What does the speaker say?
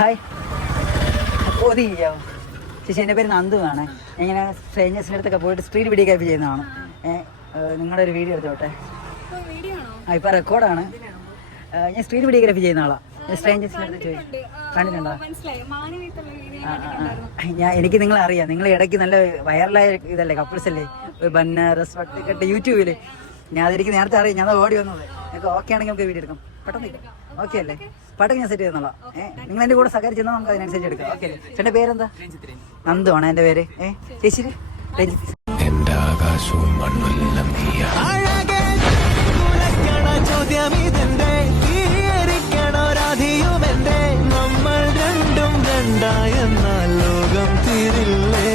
Hi ഓതി ചേച്ചി എൻ്റെ പേര് നന്ദു ആണ്. ഇങ്ങനെ സ്ട്രേഞ്ചേഴ്സിൻ്റെ അടുത്തൊക്കെ പോയിട്ട് സ്ട്രീറ്റ് വീഡിയോ ഒക്കെ ചെയ്യുന്നതാണ്. നിങ്ങളുടെ ഒരു വീഡിയോ എടുത്തോട്ടെ. ഇപ്പം റെക്കോർഡാണ്. ഞാൻ സ്ട്രീറ്റ് വീഡിയോഗ്രാഫി ചെയ്യുന്ന ആളാണ്. സ്ട്രേഞ്ചേഴ്സിൻ്റെ അടുത്ത് ചോദിച്ചു കണ്ടിട്ടുണ്ടോ? എനിക്ക് നിങ്ങളെ അറിയാം. നിങ്ങൾ ഇടയ്ക്ക് നല്ല വൈറലായ ഇതല്ലേ, കപ്പിൾസ് അല്ലേ, ഒരു ബന്നാറസ് വട്ടിക്കെട്ട് യൂട്യൂബിൽ. ഞാൻ അതെനിക്ക് നേരത്തെ അറിയാം. ഞാൻ ഓടി വന്നത്. നിങ്ങൾക്ക് ഓക്കെ ആണെങ്കിൽ നമുക്ക് വീഡിയോ എടുക്കാം. പെട്ടെന്ന് ഓക്കെ അല്ലേ? പാട്ടൊക്കെ ഞാൻ സെറ്റ് ചെയ്യുന്നോളാം. നിങ്ങൾ എൻ്റെ കൂടെ സഹകരിച്ചെന്നാൽ നമുക്ക് അതിനനുസരിച്ച് എടുക്കാം. ഓക്കെ അല്ലേ? ചേട്ടൻ്റെ പേരെന്താ? നന്ദു ആണ് എൻ്റെ പേര്. ചേച്ചി രഞ്ജിത്ത്. എന്റെ ആകാശവും മണ്ണെല്ലാം നമ്മൾ രണ്ടും രണ്ടായെന്നാൽ ലോകം തീരില്ലേ?